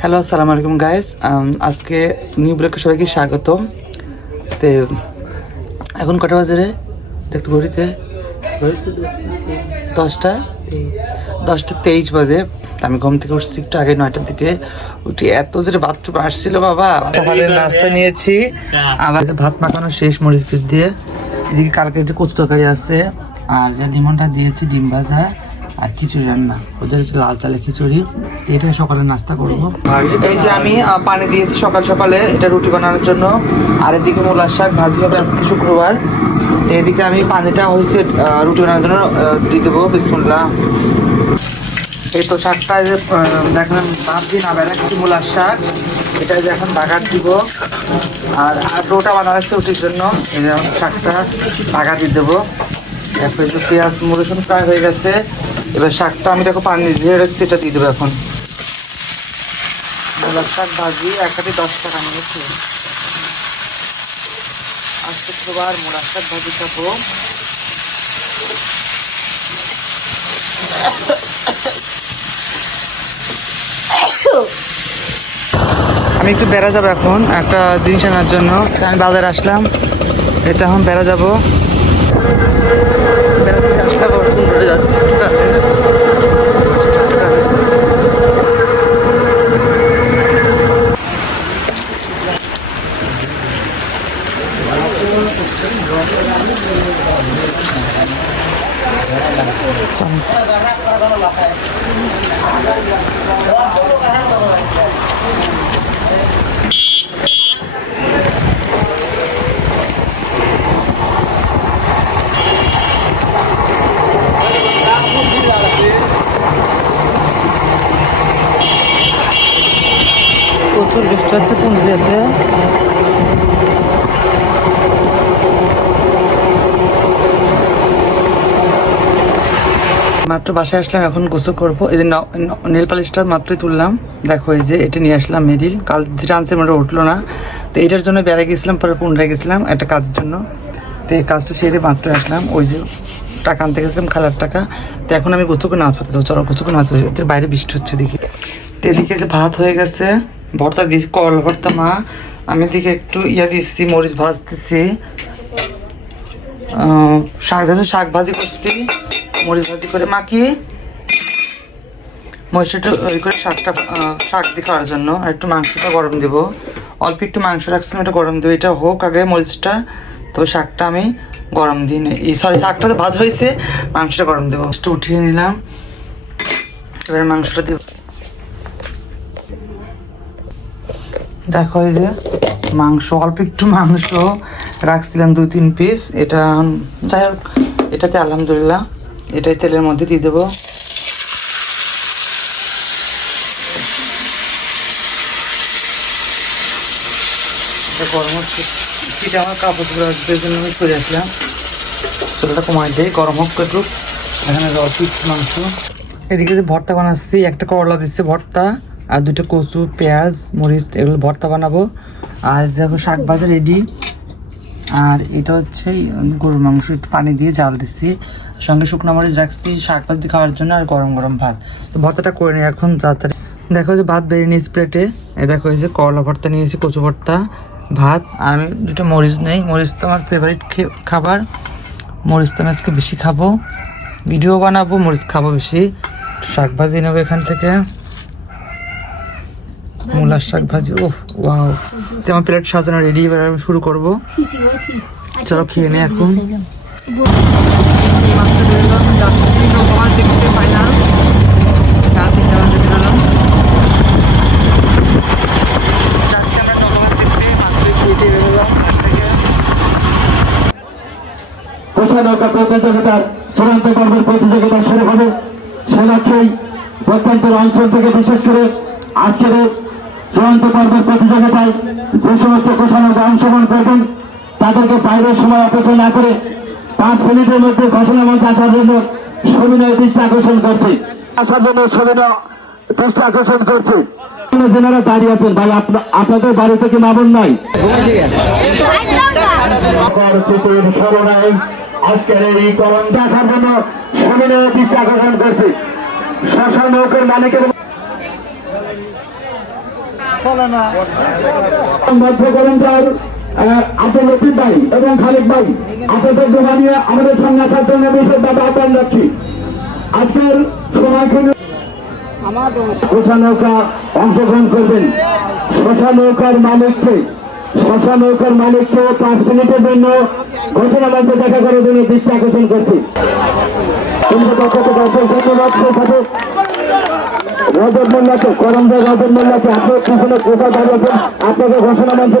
Hello আসসালামু আলাইকুম guys আজকে নিউ ব্লকে সবাইকে স্বাগতম। তে, এখন কটা বাজারে দেখতে ঘড়িতে? দশটা? দশটা তেইশ বাজে। আমি ঘুম থেকে উঠছি একটু আগে নয়টার দিকে। উঠে এত জোরে বাথরুম আসছিল, বাবা। সকালের নাস্তা নিয়েছি। আবার ভাত মাখানো শেষ, মরিচ পিস দিয়ে। এদিকে কালকে একটু কচু তরকারি আছে। আর লিমনটা দিয়েছি ডিম ভাজা। আর খিচুড়ি রান্না। ওদের হচ্ছে লাল চালের খিচুড়ি। এটা সকালে নাস্তা করব। এই যে আমি পানি দিয়েছি সকাল সকালে, এটা রুটি বানানোর জন্য। আর এদিকে মূলার শাক ভাজি হবে আজকে শুক্রবার। এদিকে আমি পানিটা হয়েছে রুটি বানানোর জন্য দিয়ে দেবো, বিসমুল্লাহ। এই তো শাকটা যে দেখলাম ভাবছি না বেড়াচ্ছি মূলার শাক। এটা যে এখন বাগার দিব। আর রোটা বানা রাখছে রুটির জন্য। এই এখন শাকটা বাগার দিয়ে দেবো। যে পেঁয়াজ, রসুন ফ্রাই হয়ে গেছে। এবার শাকটা আমি দেখো পানি দিয়ে রাখছি, এটা দিয়ে দেবো এখন। মূলার শাক ভাজি একসাথে দশ টাকা নিয়েছি আজ শুক্রবার মূলার শাক ভাজি খাব। আমি একটু বেড়া যাব এখন, একটা জিনিস আনার জন্য। আমি বাজারে আসলাম, এটা এখন বেড়া যাব বেড়া থেকে আসলাম আবার কোন রোডে যাচ্ছি একটু কাছে একটু কাছে। প্রচুর বৃষ্টি হচ্ছে কোন যেতে মাত্র বাসায় আসলাম, এখন গোসল করব। এই যে নেল পালিশটা মাত্রই তুললাম। দেখো, এই যে এটা নিয়ে আসলাম মেরিল। কাল আনছে মোটা উঠল না। তো এটার জন্য বেড়ে গেছিলাম, পরে পুনরায় গেছিলাম একটা কাজের জন্য। তো এই কাজটা সেরে মাত্র আসলাম। ওই যে টাকা আনতে গেছিলাম, খালার টাকা। তো এখন আমি গোসল করে নাচ পাতে যাব। চলো করে নাচ পাতে। বাইরে বৃষ্টি হচ্ছে, দেখি। তো এদিকে যে ভাত হয়ে গেছে, ভর্তা দিয়েছি করলা ভর্তা, মা। আমি এদিকে একটু ইয়া দিচ্ছি, মরিচ ভাজতেছি। শাক শাক ভাজি করছি। মরিচ ভাজি করে মাখিয়ে মরিচটা ওই করে শাকটা শাক দিয়ে খাওয়ার জন্য। আর একটু মাংসটা গরম দেব। অল্প একটু মাংস রাখছিলাম, এটা গরম দেবো এটা হোক আগে মরিচটা তো শাকটা আমি গরম দিই এই সরি শাকটা তো ভাজ হয়েছে, মাংসটা গরম দেবো। একটু উঠিয়ে নিলাম। এবার মাংসটা দেবো। দেখো এই যে মাংস, অল্প একটু মাংস রাখছিলাম দুই তিন পিস এটা যাই হোক, এটাতে আলহামদুলিল্লাহ। এটাই তেলের মধ্যে দিয়ে দেবো। গরম হচ্ছে সেটা আমার কাপড় জন্য আমি সরে আসলাম। চুলটা কমাই দেয় গরম হোক একটু। এখানে একটু মাংস। এদিকে যে ভর্তা বানাচ্ছি, একটা করলা দিচ্ছে ভর্তা, আর দুটো কচু, পেঁয়াজ, মরিচ, এগুলো ভর্তা বানাবো। আর দেখো শাক ভাজা রেডি আর এটা হচ্ছে গরুর মাংস, একটু পানি দিয়ে জাল দিচ্ছি। সঙ্গে শুকনো মরিচ রাখছি, শাক দিয়ে খাওয়ার জন্য আর গরম গরম ভাত। তো ভর্তাটা করে নিই এখন তাড়াতাড়ি। দেখো যে ভাত বেরিয়ে নিয়েছি প্লেটে। এ দেখো এই যে করলা ভর্তা নিয়েছি, কচু ভর্তা, ভাত। আর আমি দুটো মরিচ নেই। মরিচ তো আমার ফেভারিট খাবার। মরিচ তো আমি আজকে বেশি খাব। ভিডিও বানাবো, মরিচ খাব বেশি। শাক ভাজি নেব এখান থেকে। মূলার শাক ভাজি ও ওয়াও। তো আমার প্লেট সাজানো রেডি এবার আমি শুরু করব। চলো খেয়ে নে এখন। চূড়ান্ত পর্বের প্রতিযোগিতা শুরু হবে। প্রত্যেকের অঞ্চল থেকে বিশেষ করে আজকের চূড়ান্ত পর্বের প্রতিযোগিতায় যে সমস্ত কোষানৌকা অংশগ্রহণ করবেন, তাদেরকে বাইরের সময় অপচয় না করে পাঁচ মিনিটের মধ্যে ঘোষণা মঞ্চে আসার জন্য সবিনয় দৃষ্টি আকর্ষণ করছি। আসার জন্য সবিনয় দৃষ্টি আকর্ষণ করছি। যেনারা দাঁড়িয়ে আছেন, ভাই আপনাদের বাড়ি থেকে মামুন নাই? আজকের এই কলম দেখার জন্য সবিনয় দৃষ্টি আকর্ষণ করছি। শ্মশান নৌকের মালিকের মধ্য কলমটার আব্দুল লতিফ ভাই এবং খালিদ ভাই আপনাদের জমা নিয়ে আমাদের সঙ্গে আসার জন্য বিশেষ দাদা আহ্বান রাখছি আজকের সময়খানে শশা নৌকা অংশগ্রহণ করবেন। শশা নৌকার মালিককে শশা নৌকার মালিককে পাঁচ মিনিটের জন্য ঘোষণা মঞ্চে দেখা করার জন্য দৃষ্টি আকর্ষণ করছি। অসংখ্য ধন্যবাদ। রজত মোল্লাকে করমদার রজত মোল্লাকে আপনার পিছনে কোথায় দাঁড়িয়েছেন আপনাকে ঘোষণা মঞ্চে